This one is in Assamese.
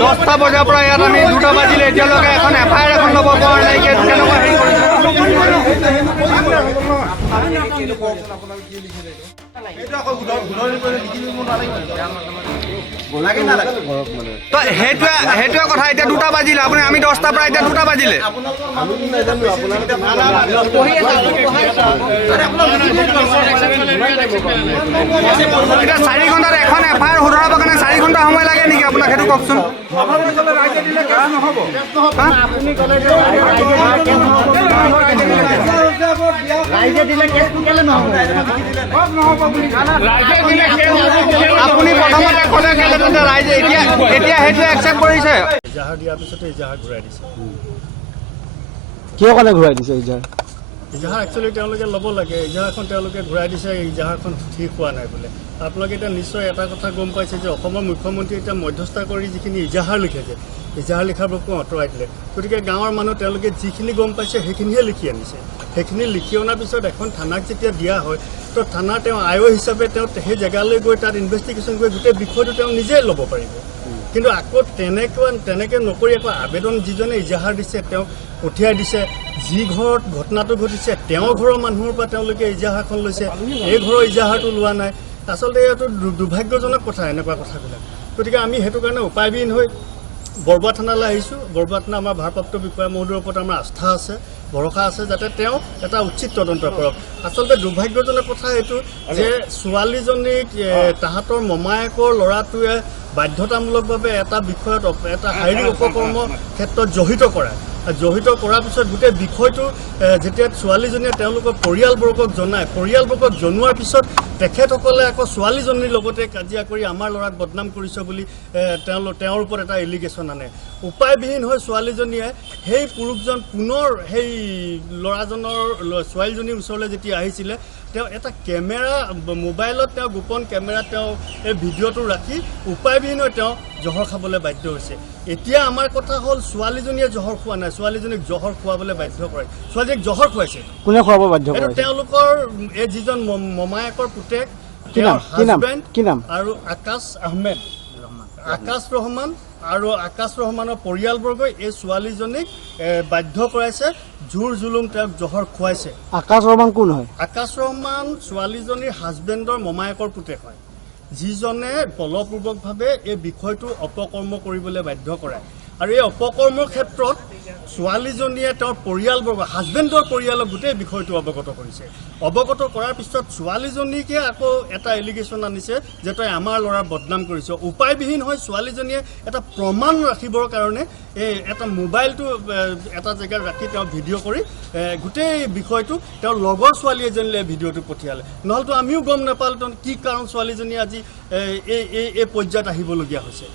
দহটা বজাৰ পৰা ইয়াত আমি 2টা বাজিলে এতিয়ালৈকে এখন এফআইআৰ এখন ল'ব পৰা নাই। কেনেকুৱা হেৰি কৰিছে সেইটোৱে কথা। এতিয়া 2টা বাজিলে আপুনি আমি 10টাৰ পৰা এতিয়া 2টা বাজিলে এতিয়া 4 ঘণ্টাত এখন এফআইআৰ শুধৰাবৰ কাৰণে 4 ঘণ্টা সময় লাগে নেকি আপোনাক? সেইটো কওকচোন। আপুনি প্ৰথমতে ক'লে ৰাইজে এতিয়া সেইটো একচেপ্ট কৰিছে। এজাহাৰ দিয়াৰ পিছতে এজাহাৰ ঘূৰাই দিছে। কিয় কাৰণে ঘূৰাই দিছে এজাহাৰ? এজাহাৰ একচুৱেলি তেওঁলোকে ল'ব লাগে। এজাহাৰখন তেওঁলোকে ঘূৰাই দিছে। এজাহাৰখন ঠিক হোৱা নাই বোলে। আপোনালোকে এতিয়া নিশ্চয় এটা কথা গম পাইছে যে অসমৰ মুখ্যমন্ত্ৰী এতিয়া মধ্যস্থতা কৰি যিখিনি এজাহাৰ লিখেছে, এজাহাৰ লিখাবোৰকো আঁতৰাই দিলে। গতিকে গাঁৱৰ মানুহ তেওঁলোকে যিখিনি গম পাইছে সেইখিনিহে লিখি আনিছে। সেইখিনি লিখি অনাৰ পিছত এখন থানাক যেতিয়া দিয়া হয়, তো থানা তেওঁ আয়ো হিচাপে তেওঁ সেই জেগালৈ গৈ তাত ইনভেষ্টিগেশ্যন কৰি গোটেই বিষয়টো তেওঁ নিজে ল'ব পাৰিব। কিন্তু আকৌ তেনেকৈ নকৰি আকৌ আবেদন যিজনে ইজাহাৰ দিছে তেওঁক পঠিয়াই দিছে। যি ঘৰত ঘটনাটো ঘটিছে তেওঁৰ ঘৰৰ মানুহৰ পৰা তেওঁলোকে ইজাহাৰখন লৈছে, এই ঘৰৰ ইজাহাৰটো লোৱা নাই। আচলতে এইটো দুৰ্ভাগ্যজনক কথা এনেকুৱা কথাবিলাক। গতিকে আমি সেইটো কাৰণে উপায়বিহীন হৈ বৰবুৱা থানালৈ আহিছোঁ। বৰবুৱা থানা আমাৰ ভাৰপ্ৰাপ্ত বিষয়া মহোদয়ৰ ওপৰত আমাৰ আস্থা আছে, ভৰসা আছে যাতে তেওঁ এটা উচিত তদন্ত কৰক। আচলতে দুৰ্ভাগ্যজনক কথা এইটো যে ছোৱালীজনীক তাহাঁতৰ মমায়েকৰ ল'ৰাটোৱে বাধ্যতামূলকভাৱে এটা বিষয়ত এটা শাৰীৰিক অপকৰ্মৰ ক্ষেত্ৰত জড়িত কৰায়। জড়িত কৰাৰ পিছত গোটেই বিষয়টো যেতিয়া ছোৱালীজনীয়ে তেওঁলোকৰ পৰিয়ালবৰ্গক জনায়, পৰিয়ালবৰ্গক জনোৱাৰ পিছত তেখেতসকলে আকৌ ছোৱালীজনীৰ লগতে কাজিয়া কৰি আমাৰ ল'ৰাক বদনাম কৰিছে বুলি তেওঁৰ ওপৰত এটা এলিগেশ্যন আনে। উপায়বিহীন হৈ ছোৱালীজনীয়ে সেই পুৰুষজন পুনৰ সেই ছোৱালীজনীৰ ওচৰলৈ যেতিয়া আহিছিলে, তেওঁ এটা কেমেৰা মোবাইলত তেওঁ গোপন কেমেৰাত তেওঁ এই ভিডিঅ'টো ৰাখি উপায়বিহীন হৈ তেওঁ জহৰ খাবলৈ বাধ্য হৈছে। এতিয়া আমাৰ কথা হ'ল ছোৱালীজনীয়ে জহৰ খোৱা নাই, ছোৱালীজনীক জহৰ খুৱাবলৈ বাধ্য কৰে। ছোৱালীজনীক জহৰ খুৱাইছে। কোনে খুৱাব বাধ্য কৰে? তেওঁলোকৰ এই যিজন মমায়েকৰ পুতেক কি নাম আৰু আকাশ ৰহমান আৰু আকাশ ৰহমানৰ পৰিয়ালবৰ্গই এই ছোৱালীজনীক বাধ্য কৰাইছে, জোৰ জুলুম তেওঁক জহৰ খুৱাইছে। আকাশ ৰহমান কোন হয়? আকাশ ৰহমান ছোৱালীজনীৰ হাজবেণ্ডৰ মমায়েকৰ পুতেক হয়, যিজনে বলপূৰ্বকভাৱে এই বিষয়টো অপকৰ্ম কৰিবলৈ বাধ্য কৰায়। আৰু এই অপকৰ্মৰ ক্ষেত্ৰত ছোৱালীজনীয়ে তেওঁৰ পৰিয়ালবৰ্গ হাজবেণ্ডৰ পৰিয়ালক গোটেই বিষয়টো অৱগত কৰিছে। অৱগত কৰাৰ পিছত ছোৱালীজনীকে আকৌ এটা এলিগেশ্যন আনিছে যে তই আমাৰ ল'ৰাৰ বদনাম কৰিছ। উপায়বিহীন হৈ ছোৱালীজনীয়ে এটা প্ৰমাণ ৰাখিবৰ কাৰণে এটা মোবাইলটো এটা জেগাত ৰাখি তেওঁ ভিডিঅ' কৰি গোটেই বিষয়টো তেওঁৰ লগৰ ছোৱালী এজনীলৈ ভিডিঅ'টো পঠিয়ালে। নহ'লেতো আমিও গম নাপালোঁ কি কাৰণ ছোৱালীজনী আজি এই পৰ্যায়ত আহিবলগীয়া হৈছে।